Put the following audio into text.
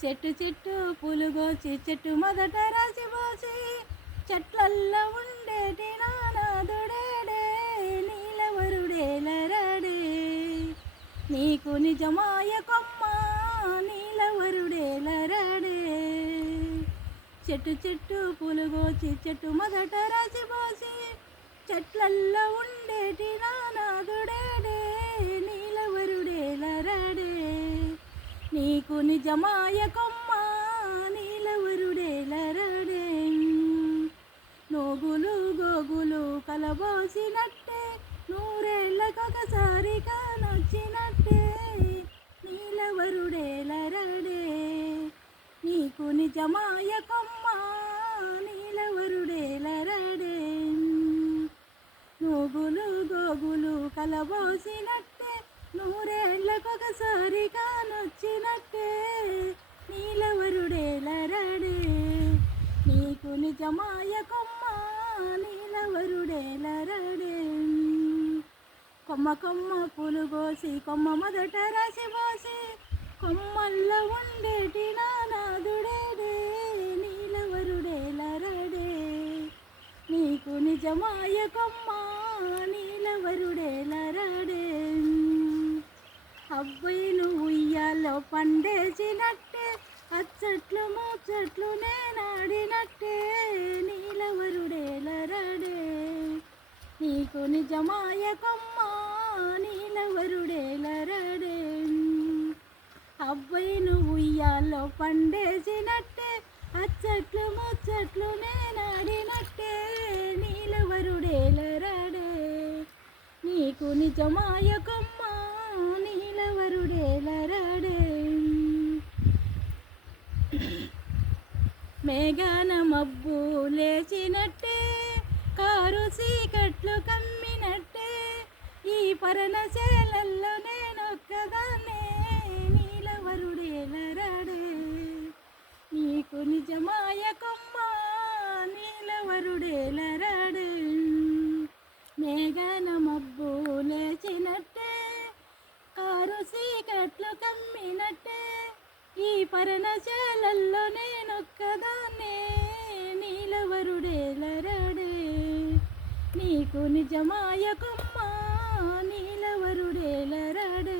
చెట్టు చెట్టు పులుగోచి చెట్టు మొదట రాసిపోసి చెట్లల్లో ఉండేటి నానాదుడేడే నీలవరుడేలరాడే నీకు నిజమాయ కొమ్మ నీలవరుడేలరాడే చెట్టు చెట్టు పులుగోచి చెట్టు మొదట రాసిపోసి చెట్లల్లో ఉండేటి నానాదుడేడే నీలవరుడేలరాడే నీకు నిజమాయ కొమ్మ నీలవరుడేలరాడే నోగులు గోగులు కలబోసినట్టే నూరేళ్ళకొకసారి కానొచ్చినట్టే నీలవరుడేలరాడే నీకు నిజమాయ కొమ్మ నీలవరుడేలరాడే నోగులు గోగులు కలబోసినట్టే నూరేళ్ళకొకసారి కానొచ్చినట్టే నీలవరుడేలరాడే నీకు నిజమాయ కొమ్మ నీలవరుడేలరాడే కొమ్మ కొమ్మ పులుగోసి కొమ్మ మొదట రాసిపోసి కొమ్మల్లో ఉండేటి నానాదుడేడే నీలవరుడేలరాడే నీకు నిజమాయ కొమ్మ నీలవరుడేలరాడే అబ్బాయిను ఉయ్యాలో పండేసినట్టే అచ్చట్లు ముచ్చట్లు నేనాడినట్టే నీలవరుడేలరాడే నీకు నిజమాయ కొమ్మ నీలవరుడేలరాడే అబ్బాయిను ఉయ్యాలో పండేసినట్టే అచ్చట్లు ముచ్చట్లు నేనాడినట్టే నీలవరుడేలరాడే నీకు నిజమాయ కొమ్మ నీలవరుడేలరాడే మేఘాన మబ్బు లేచినట్టే కారు చీకట్లు కమ్మినట్టే ఈ పరణశేలల్లో నేనొక్కదాన్నే నీలవరుడేలరాడే నీకు నిజమాయ కొమ్మ నీలవరుడేలరాడే మేఘాన మబ్బు లేచినట్టే కారు చీకట్లు కమ్మినట్టే ఈ పరణశాలల్లో నేనొక్కదాన్నే నీలవరుడేలరాడే నీకు నిజమాయ కొమ్మ నీలవరుడేలరాడే